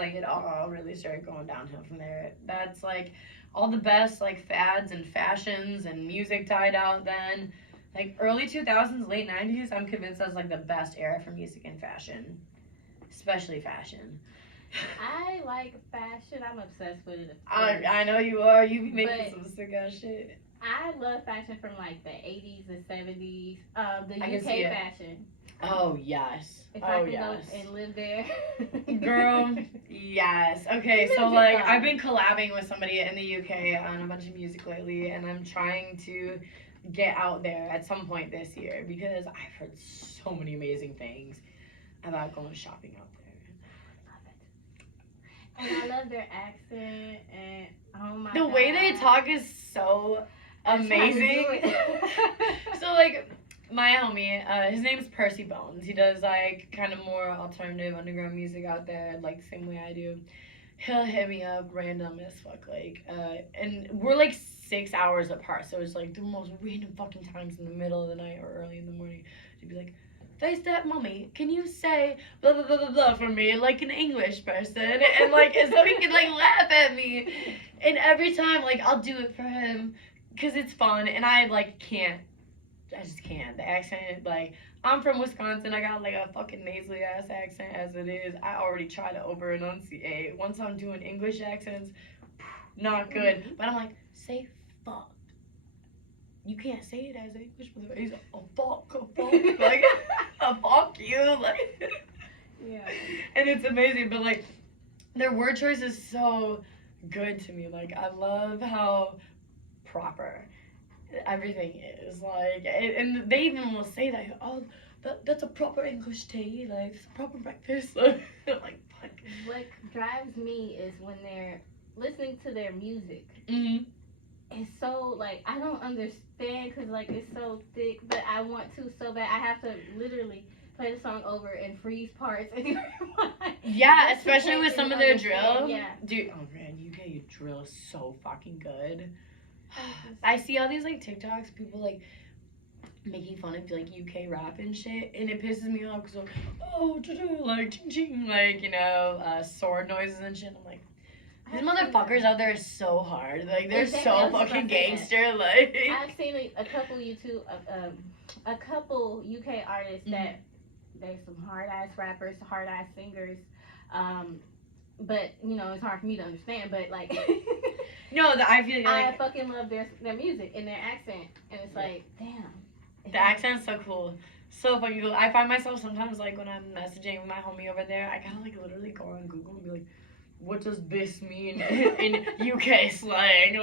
like it all really started going downhill from there. That's like all the best like fads and fashions and music died out then. Like early 2000s, late 90s, I'm convinced that's like the best era for music and fashion, especially fashion. I like fashion. I'm obsessed with it, of I course. I know you are. You be making But some sick ass shit. I love fashion from like the 80s and 70s. The I can see UK it. fashion. Oh yes. If I Oh can go yes. and live there. Girl, yes. Okay, so Live like it I've up. been collabing with somebody in the UK on a bunch of music lately, and I'm trying to get out there at some point this year because I've heard so many amazing things about going shopping out there. And I love their accent and oh my The god. way they talk is so I'm trying to do amazing. it. So like my homie, his name's Percy Bones. He does like kind of more alternative underground music out there, like the same way I do. He'll hit me up random as fuck, like, and we're like 6 hours apart, so it's like the most random fucking times in the middle of the night or early in the morning to be like, "Face that mommy, can you say blah blah blah blah blah for me like an English person?" And like, and so he can like laugh at me, and every time like I'll do it for him, cause it's fun, and I like can't, I just can't. The accent, like, I'm from Wisconsin. I got like a fucking nasally ass accent as it is. I already try to over enunciate. Once I'm doing English accents, not good. But I'm like, say fuck. You can't say it as English, but it's a fuck, like a fuck you, like. Yeah. And it's amazing, but like, their word choice is so good to me. Like, I love how proper everything is like, and they even will say that, oh, that's a proper English tea, like it's a proper breakfast. Like, fuck. What drives me is when they're listening to their music. Mm-hmm. It's so like I don't understand because like it's so thick, but I want to so bad. I have to literally play the song over and freeze parts in your mind. Yeah, Just to especially take with and some of their understand, drill. yeah. Dude, oh man, UK drill is so fucking good. I see all these like TikToks, people like making fun of like UK rap and shit, and it pisses me off because like, oh, like ching ching, like, you know, sword noises and shit. I'm like, these motherfuckers out there are so hard. Like, they're Exactly, I so was just fucking about to say that. gangster. Like, I've seen a couple YouTube, a couple UK artists that they're some hard ass rappers, hard ass singers. But you know it's hard for me to understand. But like, no, I feel I like fucking love their music and their accent, and it's like, damn. the accent's so cool. So fucking cool. I find myself sometimes like when I'm messaging with my homie over there, I gotta like literally go on Google and be like, what does this mean in UK slang?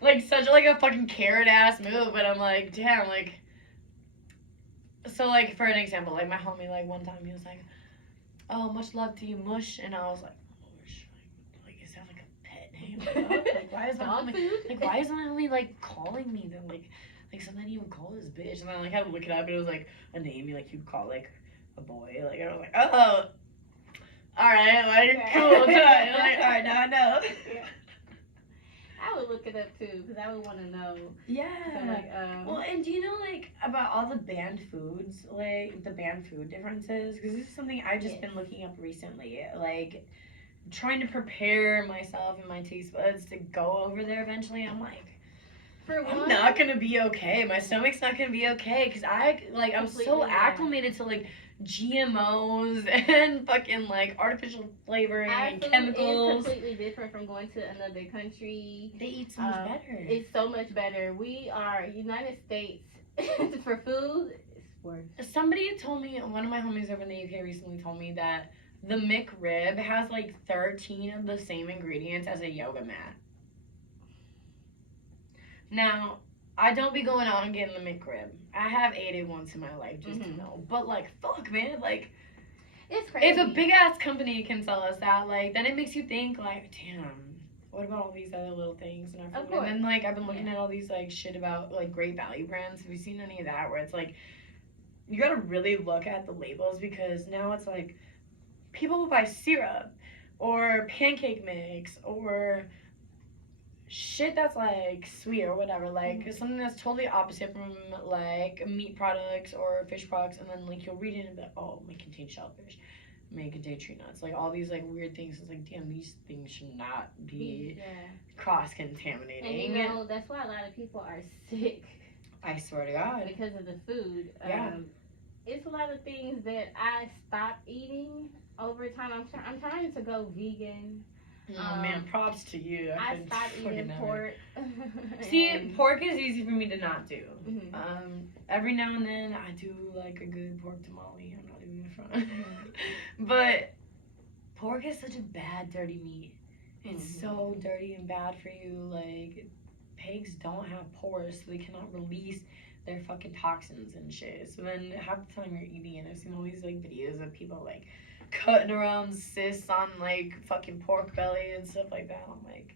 Like such like a fucking carrot ass move, but I'm like, damn, like. So like for an example, like my homie, like one time he was like, oh, much love to you, Mush, and I was like, Mush, like is that like a pet name? Like why is my Dog homie, food? like why is my homie like calling me then like something he would call this bitch, and then I like had to look it up, and it was like a name you like you'd call like a boy, like, and I was like, oh, all right, like cool, like all right, now I know. Yeah. I would look it up too because I would want to know. Yeah. So like, Well, and do you know like about all the banned foods, like the banned food differences? Because this is something I've just been looking up recently, like trying to prepare myself and my taste buds to go over there eventually. I'm like, for one, I'm not gonna be okay. My stomach's not gonna be okay because I'm so Completely, yeah. acclimated to like GMOs and fucking like artificial flavoring our and food chemicals. is completely different from going to another country. They eat so much better. It's so much better. We are United States for food. It's worse. Somebody told me, one of my homies over in the UK recently told me that the McRib has like 13 of the same ingredients as a yoga mat. Now, I don't be going out and getting the McRib. I have ate it once in my life just to know. But like, fuck, man, like, it's crazy. if a big ass company can sell us that, like, then it makes you think, like, damn, what about all these other little things in our food? Of course. And then like I've been looking at all these like shit about like Great Value brands. Have you seen any of that? Where it's like you gotta really look at the labels because now it's like people will buy syrup or pancake mix or shit that's like sweet or whatever, like something that's totally opposite from like meat products or fish products, and then like you'll read it and be like, oh, it might contain shellfish. may contain tree nuts. Like all these like weird things. It's like, damn, these things should not be Yeah. cross And contaminating. you know, that's why a lot of people are sick I swear to God. because of the food. Yeah. It's a lot of things that I stopped eating over time. I'm trying to go vegan. Oh man, props to you. I could stopped fucking eating never. pork. See, pork is easy for me to not do. Mhm. Every now and then I do like a good pork tamale. I'm not even gonna front. But pork is such a bad, dirty meat. It's so dirty and bad for you. Like pigs don't have pores, so they cannot release their fucking toxins and shit. So then half the time you're eating it, I've seen all these like videos of people like cutting around cysts on like fucking pork belly and stuff like that. I'm like,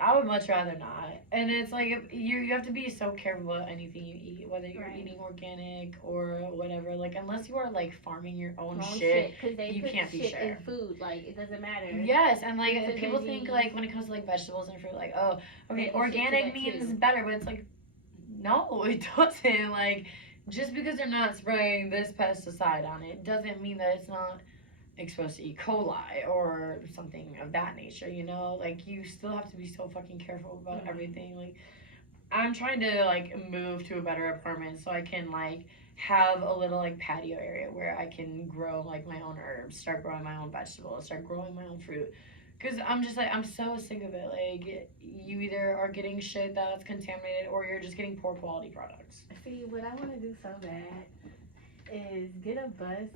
I would much rather not. And it's like you have to be so careful with anything you eat, whether you're Right. eating organic or whatever. Like unless you are like farming your own shit. Because they you put can't be shit sure. in food. Like it doesn't matter. Yes, and like Fruits and people think veggies. like when it comes to like vegetables and fruit, like oh, They okay, put shit to organic that, means too. better, but it's like no, it doesn't. Like just because they're not spraying this pesticide on it doesn't mean that it's not exposed to E. coli or something of that nature. You know, like you still have to be so fucking careful about everything. Like I'm trying to like move to a better apartment so I can like have a little like patio area where I can grow like my own herbs, start growing my own vegetables, start growing my own fruit. Cause I'm just like I'm so sick of it. Like you either are getting shit that's contaminated or you're just getting poor quality products. See, what I want to do so bad is get a bus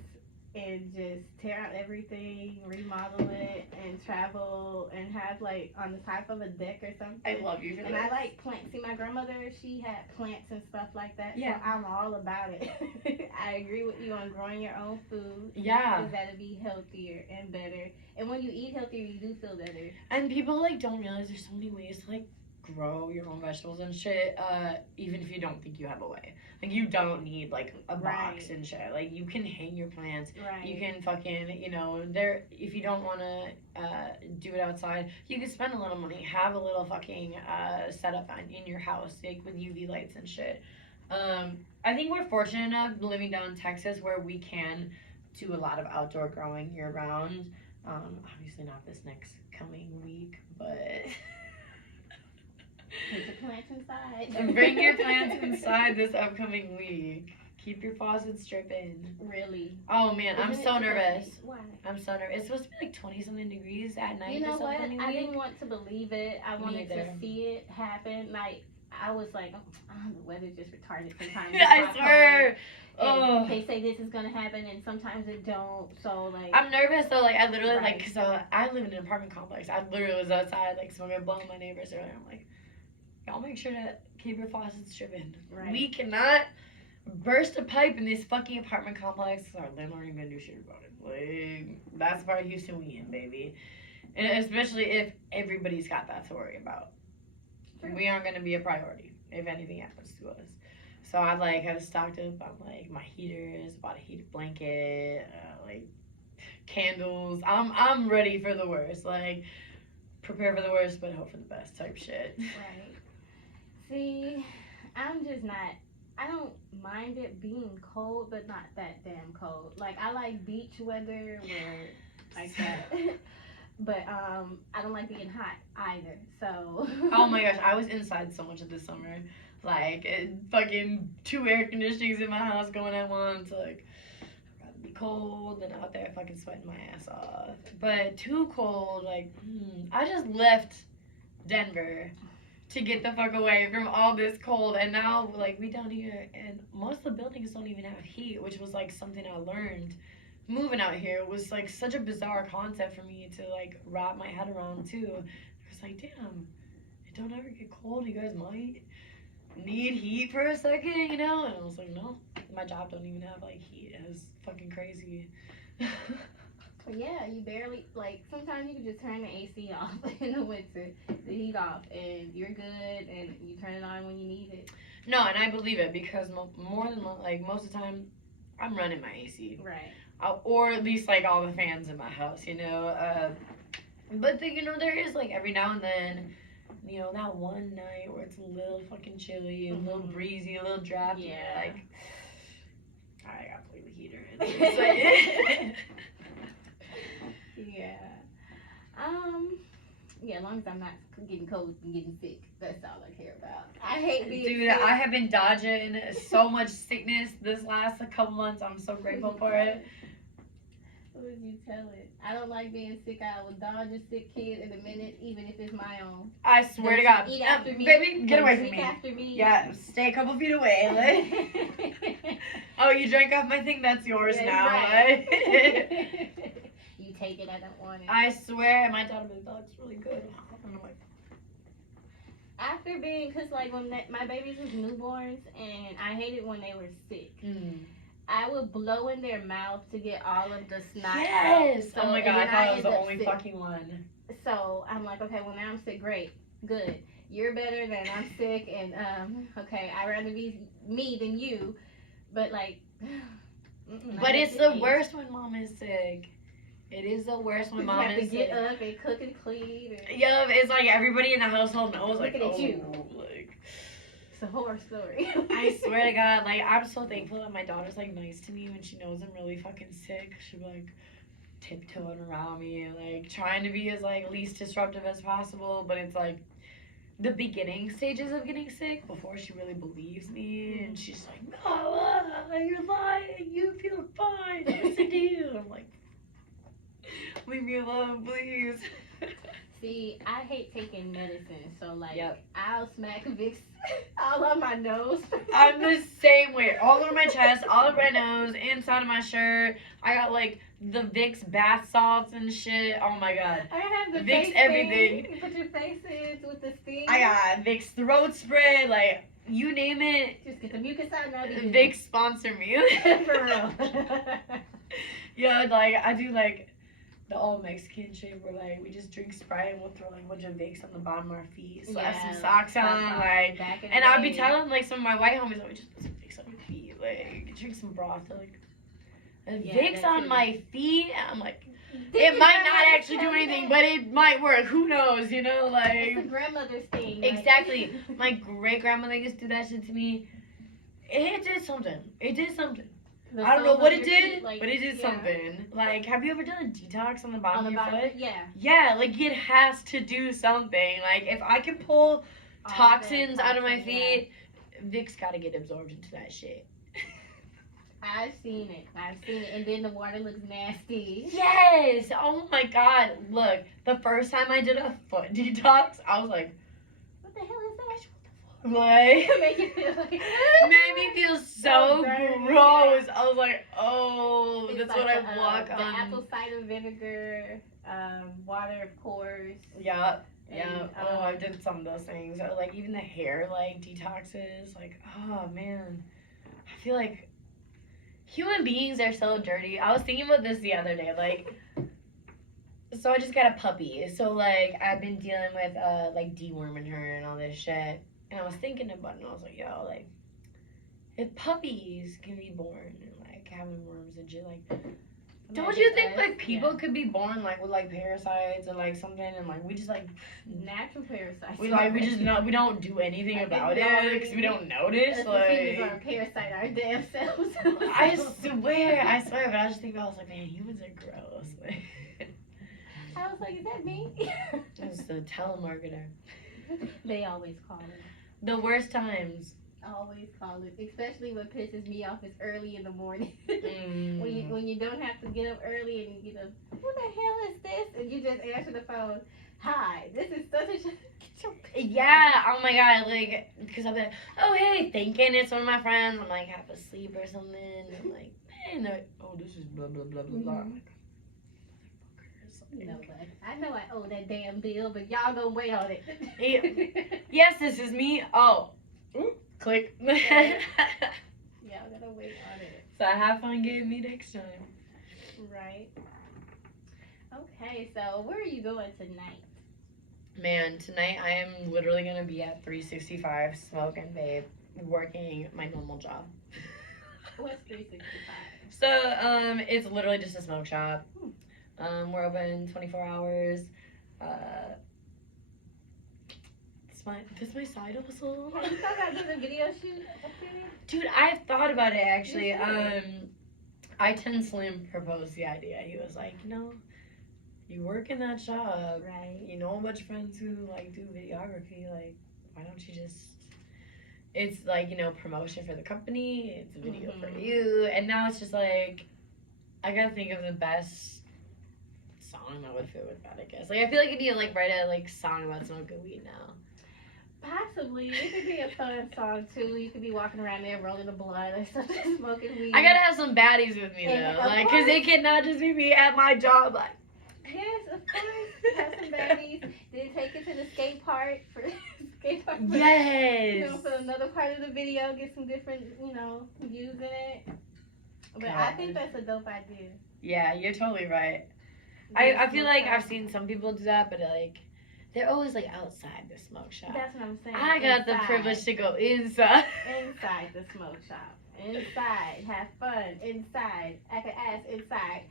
and just tear out everything, remodel it, and travel and have like on the top of a deck or something. I love you for And that. I like plants. See, my grandmother, she had plants and stuff like that. Yeah. So I'm all about it. I agree with you on growing your own food. Yeah. Because that'll be healthier and better. And when you eat healthier, you do feel better. And people like don't realize there's so many ways to like grow your own vegetables and shit, even if you don't think you have a way. Like you don't need like a box Right. and shit. Like you can hang your plants. Right. You can fucking, you know, there if you don't want to do it outside, you can spend a little money, have a little fucking setup in your house, like with UV lights and shit. I think we're fortunate enough living down in Texas where we can do a lot of outdoor growing year round. Obviously not this next coming week, but Put your plants inside. and bring your plants inside this upcoming week. Keep your faucets dripping. Really. Oh man, I'm Isn't it so supposed to nervous. be- Why? I'm so nervous. It's supposed to be like 20 something degrees at night You know this what? upcoming I week. didn't want to believe it. I Me wanted either. to see it happen. Like I was like, oh, the weather's just retarded sometimes. I swear. And Oh. they say this is gonna happen, and sometimes it don't. So like, I'm nervous though. Like I literally Right. like because I live in an apartment complex. I literally was outside like smoking a blunt with my neighbors earlier. I'm like, y'all make sure to keep your faucets dripping. Right. We cannot burst a pipe in this fucking apartment complex. Our landlord ain't gonna do shit about it. Like that's part of Houston we in, baby. And especially if everybody's got that to worry about. True. We aren't gonna be a priority if anything happens to us. So I like have stocked up on like my heaters, bought a heated blanket, like candles. I'm ready for the worst. Like prepare for the worst but hope for the best type shit. right. See, I'm just not. I don't mind it being cold, but not that damn cold. Like I like beach weather where like that. But I don't like being hot either. So. Oh my gosh, I was inside so much of this summer. Like fucking 2 air conditionings in my house going at once. Like I'd rather be cold than out there fucking sweating my ass off. But too cold, like I just left Denver to get the fuck away from all this cold, and now like we down here and most of the buildings don't even have heat, which was like something I learned moving out here. It was like such a bizarre concept for me to like wrap my head around too. I was like, damn, it don't ever get cold. You guys might need heat for a second, you know? And I was like, no, my job don't even have like heat. It was fucking crazy. Yeah, you barely like. Sometimes you can just turn the AC off in the winter, the heat off, and you're good. And you turn it on when you need it. No, and I believe it because more than like most of the time, I'm running my AC. Right. Or at least like all the fans in my house, you know. But you know, there is like every now and then, you know, that one night where it's a little fucking chilly, a little breezy, a little drafty. Yeah. Like I gotta play the heater. It's like, Yeah. Yeah, as long as I'm not getting cold and getting sick, that's all I care about. I hate being Dude, sick. I have been dodging so much sickness this last couple months. I'm so grateful for it. What would you tell it? I don't like being sick. I will dodge a sick kid in a minute, even if it's my own. I swear to Don't God. eat after me. Baby, get Don't away from drink me. after me. Yeah, stay a couple feet away. Like. Oh, you drank off my thing? That's yours That's now. right. Like. You take it, I don't want it. I swear, my daughter looks really good. I'm like, After being, cause like when my babies was newborns, and I hated when they were sick. I would blow in their mouth to get all of the snot yes. out. So, oh my God, I thought I was the only sick. fucking one. So I'm like, okay, well now I'm sick. Great, good. You're better than I'm sick, and okay, I'd rather be me than you. But like, but it's the worst when mom is sick. It is the worst when mom you have is to sick. get up and cook and clean. And Yeah, it's like everybody in the household knows. Like, Looking at oh, you. like. It's a horror story. I swear to God, like I'm so thankful that my daughter's like nice to me when she knows I'm really fucking sick. She'll be like tiptoeing around me, like trying to be as like least disruptive as possible. But it's like the beginning stages of getting sick before she really believes me, and she's like, "No, you're lying. You feel fine. What's the deal?" I'm like, "Leave me alone, please." See, I hate taking medicine, so like Yep. I'll smack Vicks all on my nose. I'm the same way. All over my chest, all over my nose, inside of my shirt. I got like the Vicks bath salts and shit. Oh my God. I have the Vicks face everything. thing. You put your face in with the steam. I got Vicks throat spray, like you name it. Just get the mucus out now. Vicks sponsor me. For real. Yeah, like I do like the all Mexican shit where like we just drink Sprite and we'll throw like a bunch of Vicks on the bottom of our feet, slap some socks on, like, and I'll be telling like some of my white homies, like, just put some Vicks on your feet, like drink some broth. They're like, Vicks on my feet. I'm like, it might not actually do anything, but it might work. Who knows? You know, like it's a grandmother's thing. exactly. My great grandmother used to do that shit to me. It did something. It did something. I don't know what it did, but it did something. Like, have you ever done a detox on the bottom of your foot? Yeah. Yeah, like it has to do something. Like if I can pull toxins out of my feet, Vicks gotta get absorbed into that shit. I've seen it, and then the water looks nasty. Yes! Oh my God! Look, the first time I did a foot detox, I was like, what the hell is that? like, Make you feel like made me feel so dirty, gross. I was like, oh, it's that's like what I walk the on. apple cider vinegar, water, of course. Yeah. Yeah. And, Oh, I did some of those things. Or like even the hair like detoxes. Like, oh man, I feel like human beings are so dirty. I was thinking about this the other day. Like, so I just got a puppy. So like I've been dealing with like deworming her and all this shit. And I was thinking about it, and I was like, yo, like, if puppies can be born and like having worms and shit, like, don't you think like people could be born like with like parasites or like something, and like we just like natural parasites? we don't do anything about it because we don't notice. Like humans Like, are a parasite our damn selves. I swear, but I just think I was like, man, humans are gross. Like, I was like, is that me? it's the telemarketer. They always call it. The worst times. Always call it, especially what pisses me off is early in the morning. Mm. when you don't have to get up early and you get up, who the hell is this? And you just answer the phone. Hi, this is such and such. Yeah, oh my God, like, because I'm like, oh hey, thinking it's one of my friends. I'm like half asleep or something. I'm like, man, they're like, oh, this is blah blah blah blah blah. I'm like, No, but I know I owe that damn bill, but y'all gonna wait on it. Yes, this is me. Oh, click. Y'all gotta wait on it. So have fun getting me next time. Right. Okay, so where are you going tonight? Man, tonight I am literally gonna be at 365, smoking vape, working my normal job. What's 365? So, it's literally just a smoke shop. We're open 24 hours. This my side hustle. You thought about doing a video shoot up there? Dude, I've thought about it actually. You should. I 10 Slim proposed the idea. He was like, you know, You work in that shop. Right. You know a bunch of friends who like do videography. Like, why don't you just? It's like, promotion for the company. It's a video for you, and now it's just like, I gotta think of the best song that would fit with that. I guess. Like, I feel like you need to like write a like song about smoking weed now. Possibly. It could be a fun song too. You could be walking around there rolling the blunt or something, smoking weed. I gotta have some baddies with me though, like, cause it cannot just be me at my job. Like, yes, of course. Have some baddies. Then take it to the skate park for skate park. yes. For another part of the video, get some different, views in it. But God. I think that's a dope idea. Yeah, you're totally right. I feel like I've seen some people do that, but like, they're always like outside the smoke shop. That's what I'm saying. I got the privilege to go inside. Inside the smoke shop. Inside. Have fun. Inside. Act an ass inside.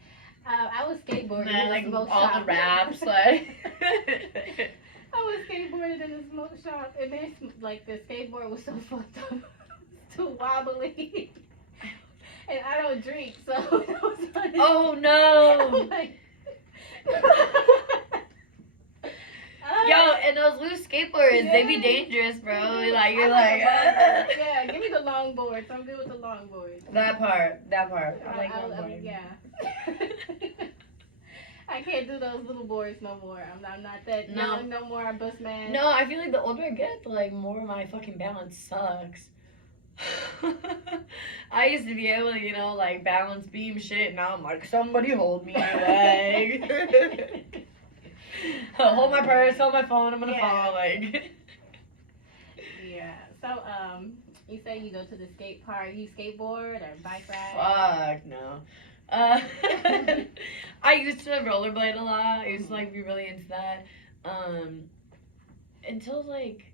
I was skateboarding in the smoke all shop. the raps, like. I was skateboarding in the smoke shop, and then like the skateboard was so fucked up, too wobbly, and I don't drink, so it was funny. Oh no! Like, yo, and those loose skateboards, they be dangerous, bro. Like, you're like, yeah, give me the longboards. I'm good with the longboards. That part. I like longboarding. Yeah. I can't do those little boards no more. I'm not that young no more. I bust mad. No, I feel like the older I get, the like more my fucking balance sucks. I used to be able to, like balance beam shit. Now I'm like, somebody hold me, like. Hold my purse, hold my phone, I'm gonna fall, like. Yeah. So, you say you go to the skate park. You skateboard or bike ride? Fuck no. I used to rollerblade a lot. I used to like be really into that. Until like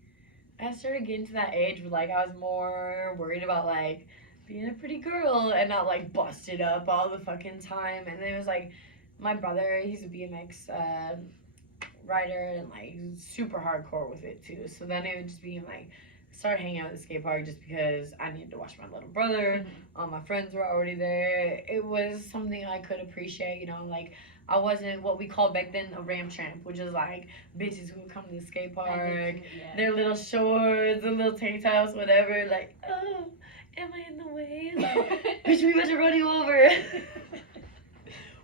I started getting to that age where like I was more worried about like being a pretty girl and not like busted up all the fucking time. And then it was like my brother, he's a BMX rider and like super hardcore with it too. So then it would just be like started hanging out at the skate park just because I needed to watch my little brother. All my friends were already there. It was something I could appreciate, like I wasn't what we called back then a ramp tramp, which is like bitches who would come to the skate park, their little shorts, their little tank tops, whatever, like, oh, am I in the way? Like, bitch, we about to run you over.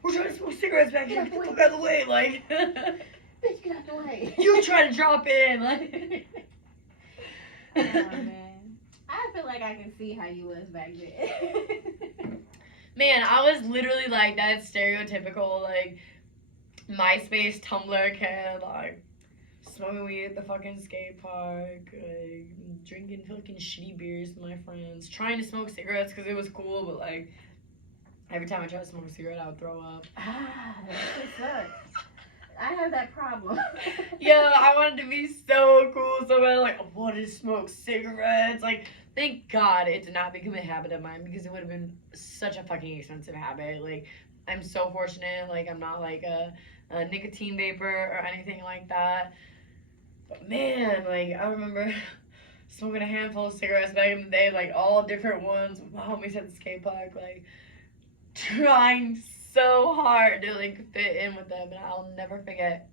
We're trying to smoke cigarettes back here. Get the fuck out of the way, like. Bitch, get out the way. You try to drop in, like. Oh man, I feel like I can see how you was back then. Man, I was literally like that stereotypical like MySpace Tumblr kid, like smoking weed at the fucking skate park, like drinking fucking shitty beers with my friends, trying to smoke cigarettes because it was cool, but like every time I tried to smoke a cigarette, I would throw up. Ah, that shit sucks. I have that problem. Yo, I wanted to be so cool, so bad. Like, I wanted to smoke cigarettes. Like, thank God it did not become a habit of mine because it would have been such a fucking expensive habit. Like, I'm so fortunate. Like, I'm not like a nicotine vapor or anything like that. But man, like, I remember smoking a handful of cigarettes back in the day, like all different ones with my homies at the skate park, like trying so hard to like fit in with them, and I'll never forget.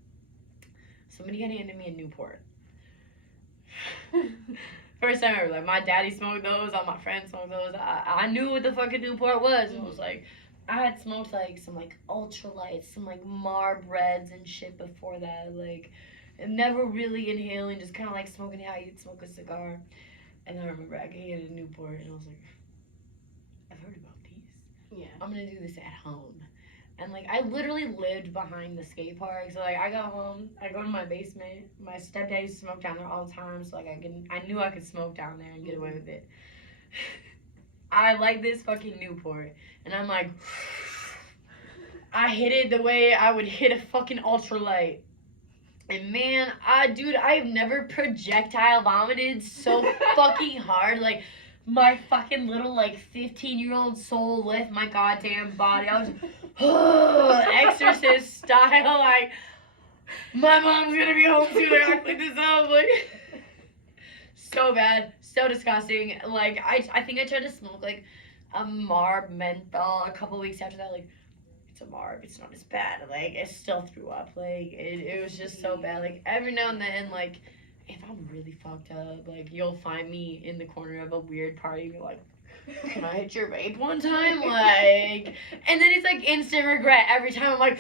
Somebody had handed me a Newport. First time ever, like my daddy smoked those, all my friends smoked those. I knew what the fucking Newport was. It was like I had smoked like some like ultralights, some like Marb Reds and shit before that, like and never really inhaling, just kind of like smoking how you'd smoke a cigar. And I remember I hated a Newport, and I was like, I've heard about these. Yeah. I'm gonna do this at home. And like I literally lived behind the skate park, so like I got home, I go to my basement. My stepdad used to smoke down there all the time, so like I knew I could smoke down there and get away with it. I like this fucking Newport, and I'm like, I hit it the way I would hit a fucking ultralight. And man, I've never projectile vomited so fucking hard. Like, my fucking little, like, 15-year-old soul left my goddamn body. I was, Exorcist style, like, my mom's gonna be home soon, I gotta clean this up, like, so bad, so disgusting. Like, I think I tried to smoke, like, a Marb menthol a couple weeks after that, like, it's a Marv, it's not as bad. Like, I still threw up. Like, it was just so bad. Like, every now and then, like, if I'm really fucked up, like, you'll find me in the corner of a weird party and be like, can I hit your vape one time? Like, and then it's like instant regret every time. I'm like,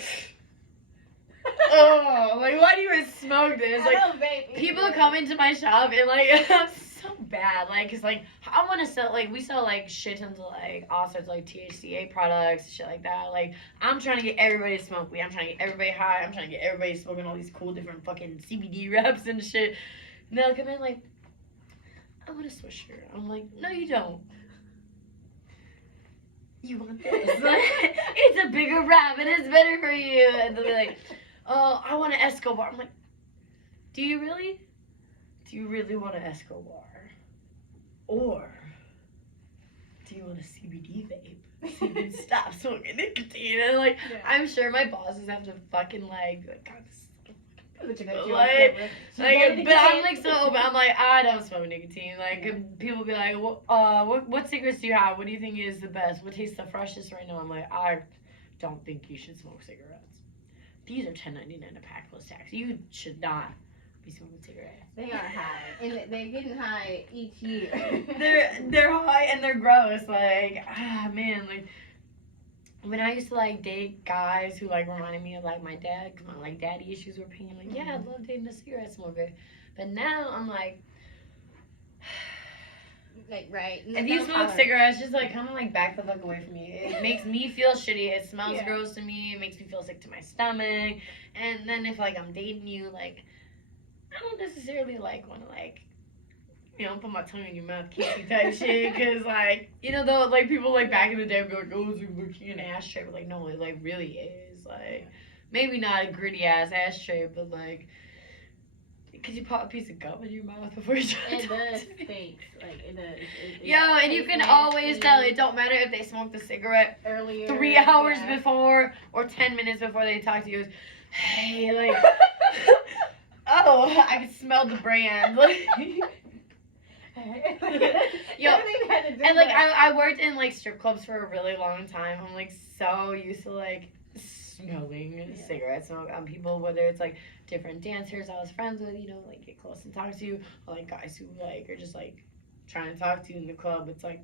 oh, like, why do you even smoke this? Like, people come into my shop and, like, I'm so bad. Like, cause, like, I want to sell, like, we sell, like, shit tons of, like, all sorts of, like, THCA products, shit like that. Like, I'm trying to get everybody to smoke weed. I'm trying to get everybody high. I'm trying to get everybody smoking all these cool different fucking CBD reps and shit. And they'll come in, like, I want a Swisher. I'm like, no, you don't. You want this? It's a bigger wrap and it's better for you. And they'll be like, oh, I want an Escobar. I'm like, do you really? Do you really want an Escobar? Or do you want a CBD vape? So you can stop smoking nicotine. And like, I'm sure my bosses have to fucking like, be like, God, this but I'm like so open. I'm like, I don't smoke nicotine. Like, people be like, what cigarettes do you have? What do you think is the best? What tastes the freshest right now? I'm like, I don't think you should smoke cigarettes. These are $10.99 a pack plus tax. You should not be smoking cigarettes. They are high, and they're getting high each year. they're high and they're gross. Like, man, like. When I used to, like, date guys who, like, reminded me of, like, my dad, because my, like, daddy issues were pain, like, yeah, I love dating a cigarette smoker. But now, I'm like, right. If you smoke cigarettes, just, like, kind of, like, back the fuck away from me. It makes me feel shitty. It smells gross to me. It makes me feel sick to my stomach. And then if, like, I'm dating you, like, I don't necessarily, like, want to, like, you know, put my tongue in your mouth, kissy type shit, because, like, you know, though, like, people, like, back in the day would be like, oh, it's like an ashtray, but, like, no, it, like, really is, like, maybe not a gritty-ass ashtray, but, like, could you pop a piece of gum in your mouth before you try to talk It does to me? stink, like, it does. Yo, and you can always tell, it don't matter if they smoked the cigarette earlier, 3 hours before or 10 minutes before they talk to you, goes, hey, like, oh, I can smell the brand, like, yo, and like I worked in like strip clubs for a really long time. I'm like so used to like smelling cigarette smoke on people, whether it's like different dancers I was friends with, you know, like get close and talk to you, or like guys who like are just like trying to talk to you in the club. It's like,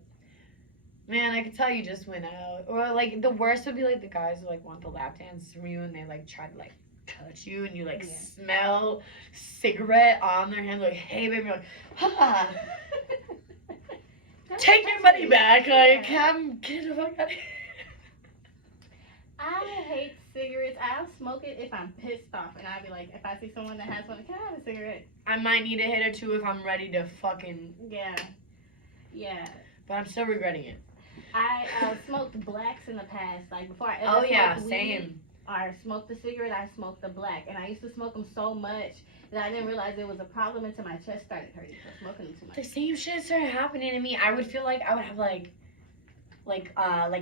man, I could tell you just went out. Or like the worst would be like the guys who like want the lap dance from you and they like try to like touch you and you like smell cigarette on their hand, like, hey baby, you're like, ha. Take your money back, like, I'm getting the fuck out of here. I hate cigarettes. I'll smoke it if I'm pissed off, and I'll be like, if I see someone that has one, can I have a cigarette? I might need a hit or two if I'm ready to fucking yeah. But I'm still regretting it. I smoked blacks in the past, like before I ever smoked weed, same. Or smoked the cigarette, I smoked the black, and I used to smoke them so much that I didn't realize it was a problem until my chest started hurting from smoking them too much. The same shit started happening to me. I would feel like I would have like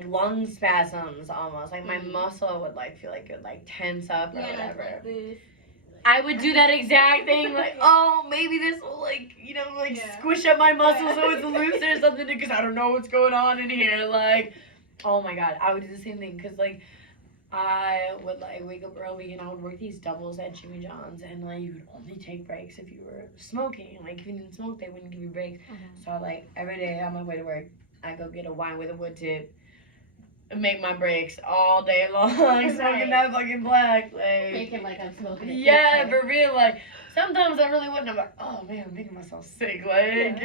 lung spasms almost. Like my muscle would like feel like it would like tense up or whatever. Like this. I would do that exact thing, like, oh, maybe this will, like, you know, like, squish up my muscles so it's loose or something, because I don't know what's going on in here, like, oh my god, I would do the same thing, because, like, I would, like, wake up early, and I would work these doubles at Jimmy John's, and, like, you would only take breaks if you were smoking, like, if you didn't smoke, they wouldn't give you breaks, so, like, every day on my way to work, I go get a wine with a wood tip, and make my breaks all day long, smoking that fucking black, like. Making like I'm smoking it. Yeah, for real, like, sometimes I really wouldn't. I'm like, oh man, I'm making myself sick, like.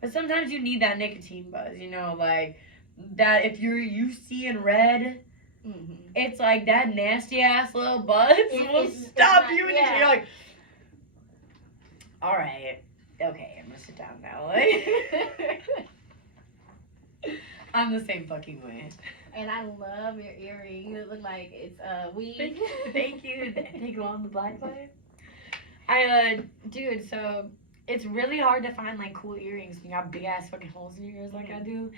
But sometimes you need that nicotine buzz, you know, like, that if you see in red, it's like that nasty ass little buzz will stop you, and you're like, all right, okay, I'm gonna sit down now, like. I'm the same fucking way. And I love your earring. It look like it's weed. Thank you. They go on the black light. Dude, so it's really hard to find like cool earrings when you got big ass fucking holes in your ears like I do.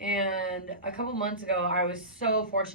And a couple months ago, I was so fortunate.